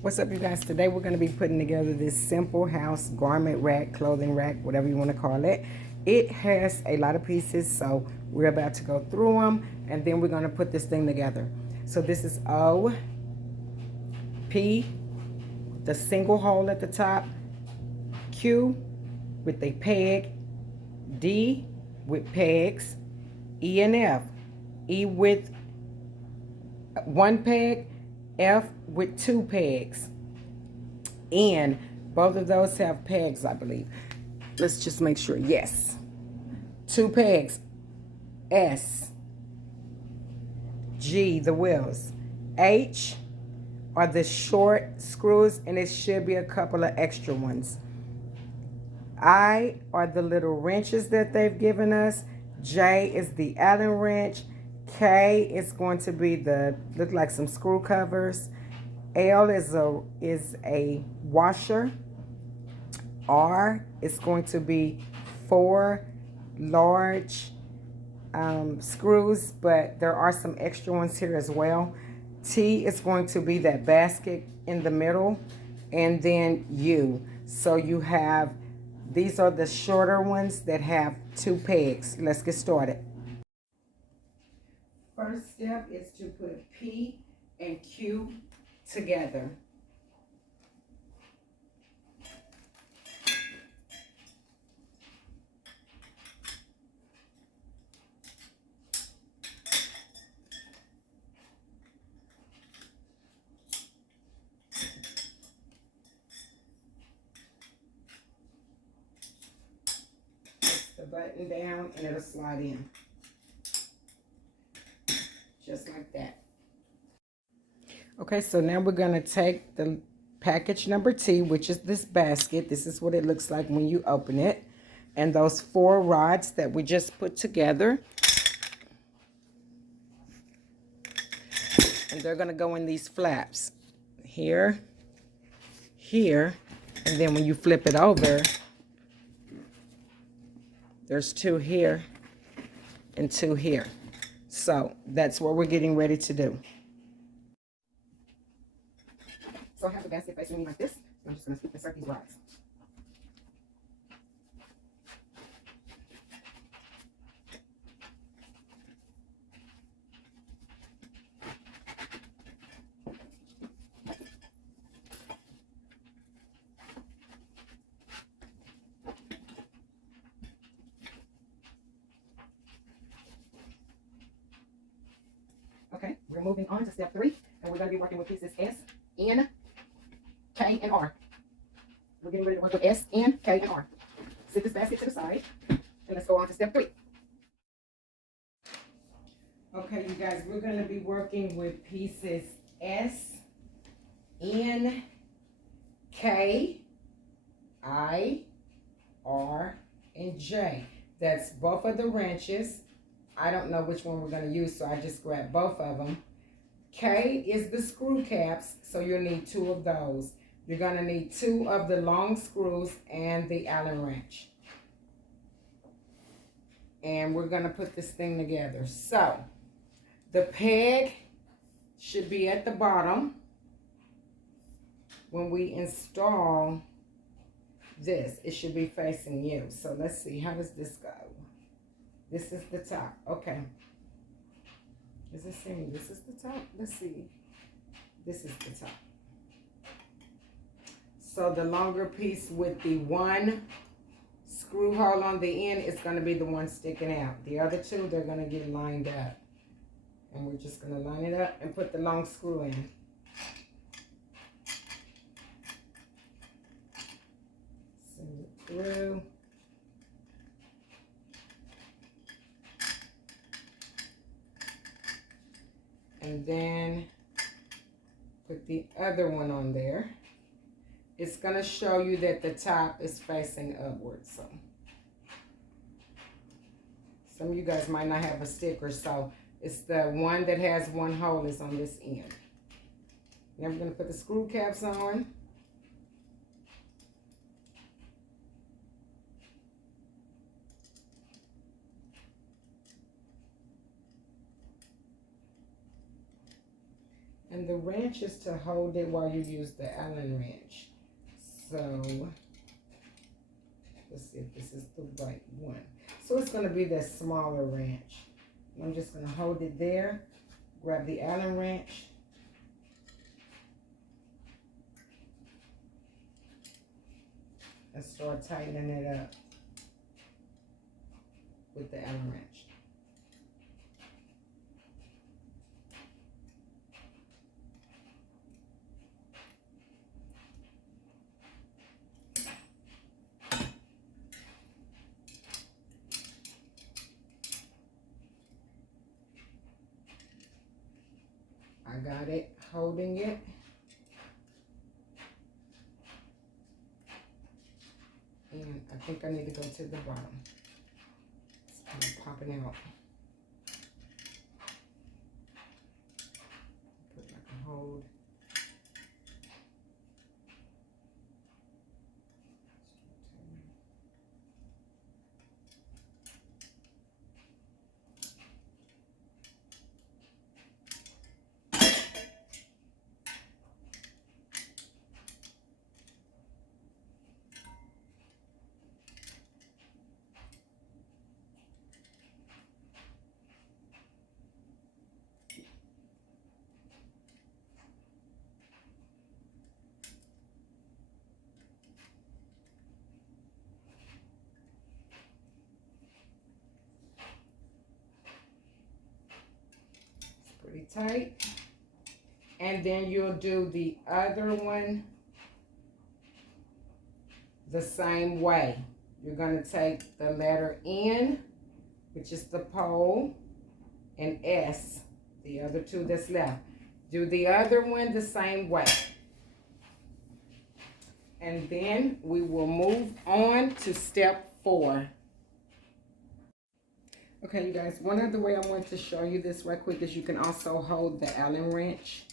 What's up, you guys? Today we're going to be putting together this simple house garment rack, clothing rack, whatever you want to call it. It has a lot of pieces, so we're about to go through them and then we're going to put this thing together. So this is O, P, the single hole at the top, Q with a peg, D with pegs, E and F. E with one peg, F with two pegs. And both of those have pegs, I believe. Let's just make sure. Yes. Two pegs. S. G, the wheels. H are the short screws, and it should be a couple of extra ones. I are the little wrenches that they've given us. J is the Allen wrench. K is going to be the, look like some screw covers. L is a washer. R is going to be 4 large screws, but there are some extra ones here as well. T is going to be that basket in the middle, and then U. So you have, these are the shorter ones that have 2 pegs. Let's get started. First step is to put P and Q together. The button down and it'll slide in just like that. Okay, so now we're going to take the package number T, which is this basket. This is what it looks like when you open it, and those 4 rods that we just put together, and they're going to go in these flaps here, here, and then when you flip it over, there's 2 here and 2 here. So that's what we're getting ready to do. So I have the basket facing me like this. I'm just going to insert these rods. Okay, we're moving on to step 3, and we're going to be working with pieces S, N, K, and R. We're getting ready to work with S, N, K, and R. Set this basket to the side, and let's go on to step 3. Okay, you guys, we're going to be working with pieces S, N, K, I, R, and J. That's both of the wrenches. I don't know which one we're going to use, so I just grabbed both of them. K is the screw caps, so you'll need 2 of those. You're going to need 2 of the long screws and the Allen wrench. And we're going to put this thing together. So, the peg should be at the bottom when we install this. It should be facing you. So, let's see. How does this go? This is the top. Okay. Is it saying this is the top? Let's see. This is the top. So the longer piece with the 1 screw hole on the end is going to be the one sticking out. The other 2, they're going to get lined up. And we're just going to line it up and put the long screw in. Send it through. And then put the other one on there. It's going to show you that the top is facing upwards. So some of you guys might not have a sticker, so it's the one that has 1 hole is on this end. Now we're going to put the screw caps on. And the wrench is to hold it while you use the Allen wrench. So let's see if this is the right one. So it's going to be the smaller wrench. I'm just going to hold it there, grab the Allen wrench, and start tightening it up with the Allen wrench. I got it, holding it. And I think I need to go to the bottom. It's kind of popping out. Put like a hold. Pretty tight. And then you'll do the other one the same way. You're going to take the letter N, which is the pole, and S, the other two that's left. Do the other one the same way. And then we will move on to step 4. Okay, you guys, one other way I want to show you this right quick is you can also hold the Allen wrench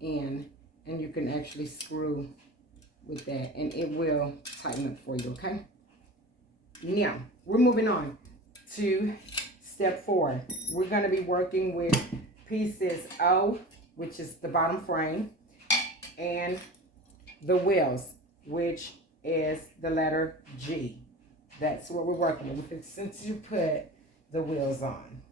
in, and you can actually screw with that, and it will tighten up for you, okay? Now, we're moving on to step 4. We're going to be working with pieces O, which is the bottom frame, and the wheels, which is the letter G. That's what we're working with since you put the wheels on.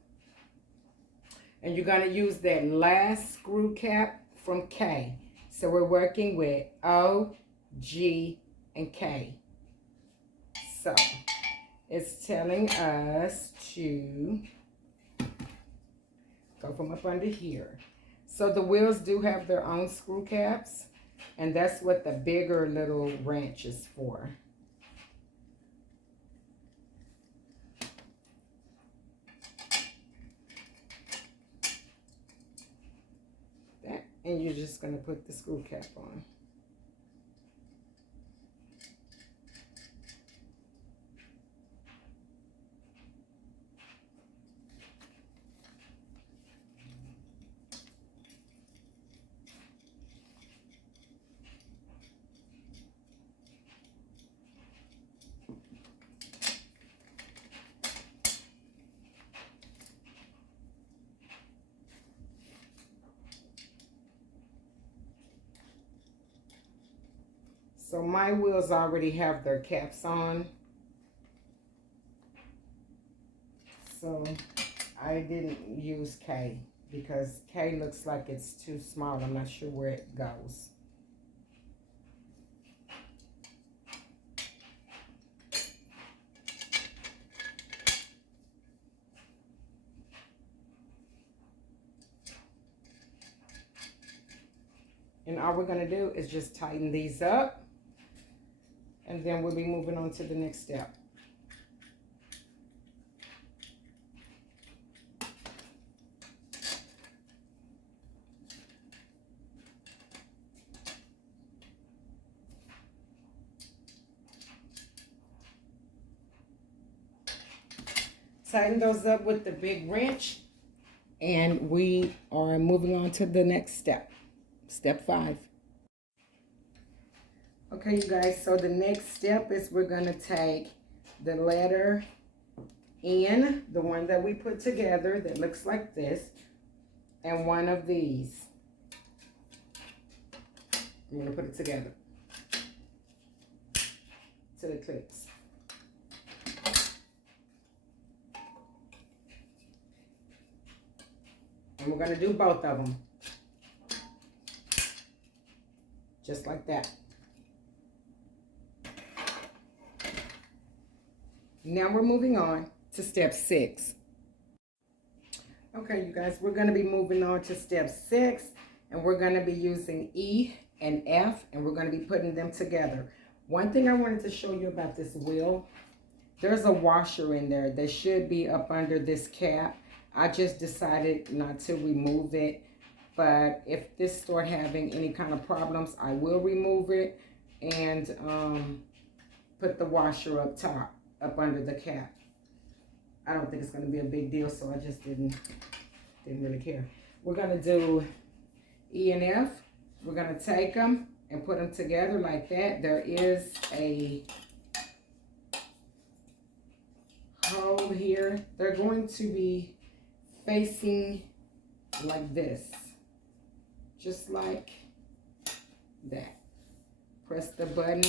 And you're going to use that last screw cap from K. So we're working with O, G, and K. So it's telling us to go from up under here. So the wheels do have their own screw caps, and that's what the bigger little wrench is for. And you're just going to put the screw cap on. So my wheels already have their caps on. So I didn't use K because K looks like it's too small. I'm not sure where it goes. And all we're going to do is just tighten these up. And then we'll be moving on to the next step. Tighten those up with the big wrench. And we are moving on to the next step. Step 5. Okay, you guys, so the next step is we're going to take the letter N, the one that we put together that looks like this, and one of these. I'm going to put it together till it clicks. And we're going to do both of them. Just like that. Now we're moving on to step 6. Okay, you guys, we're going to be moving on to step 6, and we're going to be using E and F, and we're going to be putting them together. One thing I wanted to show you about this wheel, there's a washer in there that should be up under this cap. I just decided not to remove it, but if this start having any kind of problems, I will remove it and put the washer up top, up under the cap. I don't think it's going to be a big deal, so I just didn't really care. We're going to do E and F. We're going to take them and put them together like that. There is a hole here. They're going to be facing like this, just like that. Press the button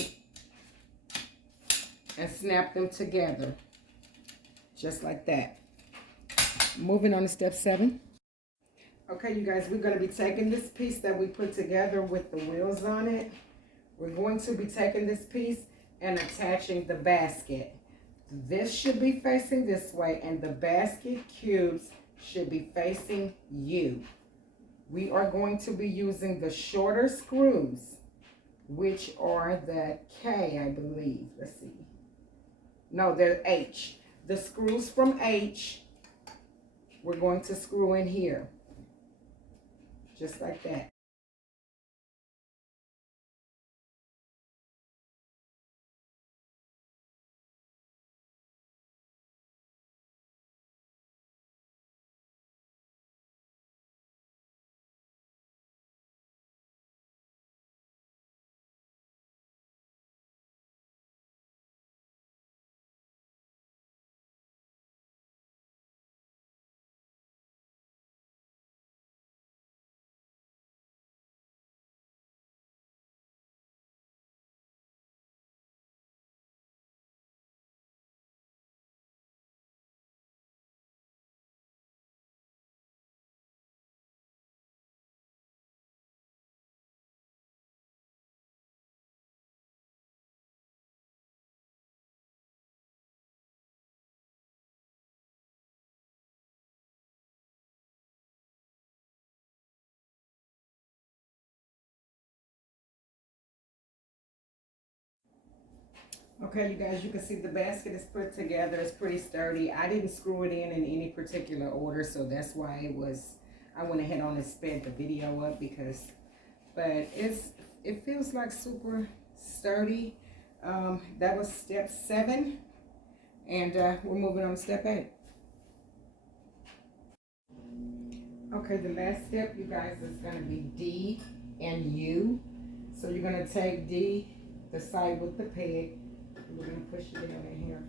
and snap them together, just like that. Moving on to step 7. Okay, you guys, we're going to be taking this piece that we put together with the wheels on it. We're going to be taking this piece and attaching the basket. This should be facing this way, and the basket cubes should be facing you. We are going to be using the shorter screws, which are the K, I believe. Let's see. No, they're H. The screws from H, we're going to screw in here, just like that. Okay, you guys, you can see the basket is put together. It's pretty sturdy. I didn't screw it in any particular order, so that's why I went ahead on and sped the video up but it feels like super sturdy. That was step 7, and we're moving on to step 8. Okay, the last step, you guys, is going to be D and U. So you're going to take D, the side with the peg, and we're going to push it down in here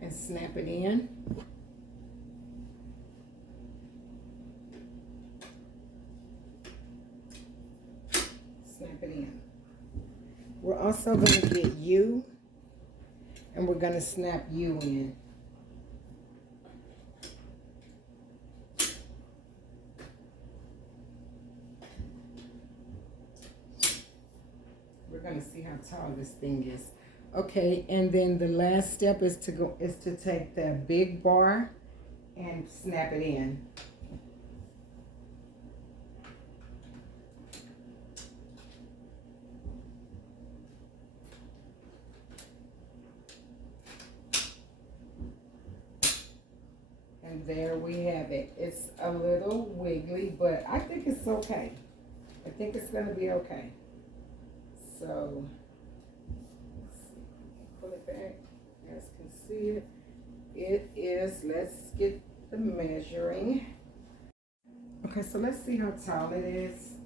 and snap it in. Snap it in. We're also going to get U, and we're going to snap U in. We're going to see how tall this thing is. Okay, and then the last step is to take the big bar and snap it in. And there we have it. It's a little wiggly, but I think it's okay. I think it's going to be okay. So, let's see. Pull it back. You guys can see it. It is, let's get the measuring. Okay, so let's see how tall it is.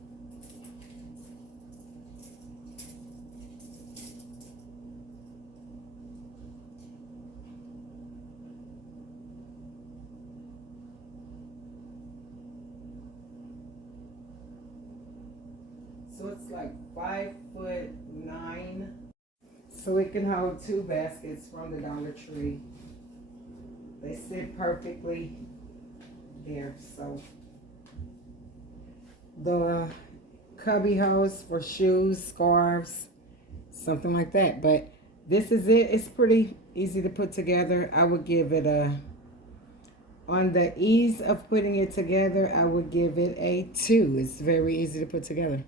so it's like 5'9". So it can hold 2 baskets from the Dollar Tree. They sit perfectly there. So the cubby holes for shoes, scarves, something like that. But this is it. It's pretty easy to put together. I would give it a, on the ease of putting it together, I would give it a 2. It's very easy to put together.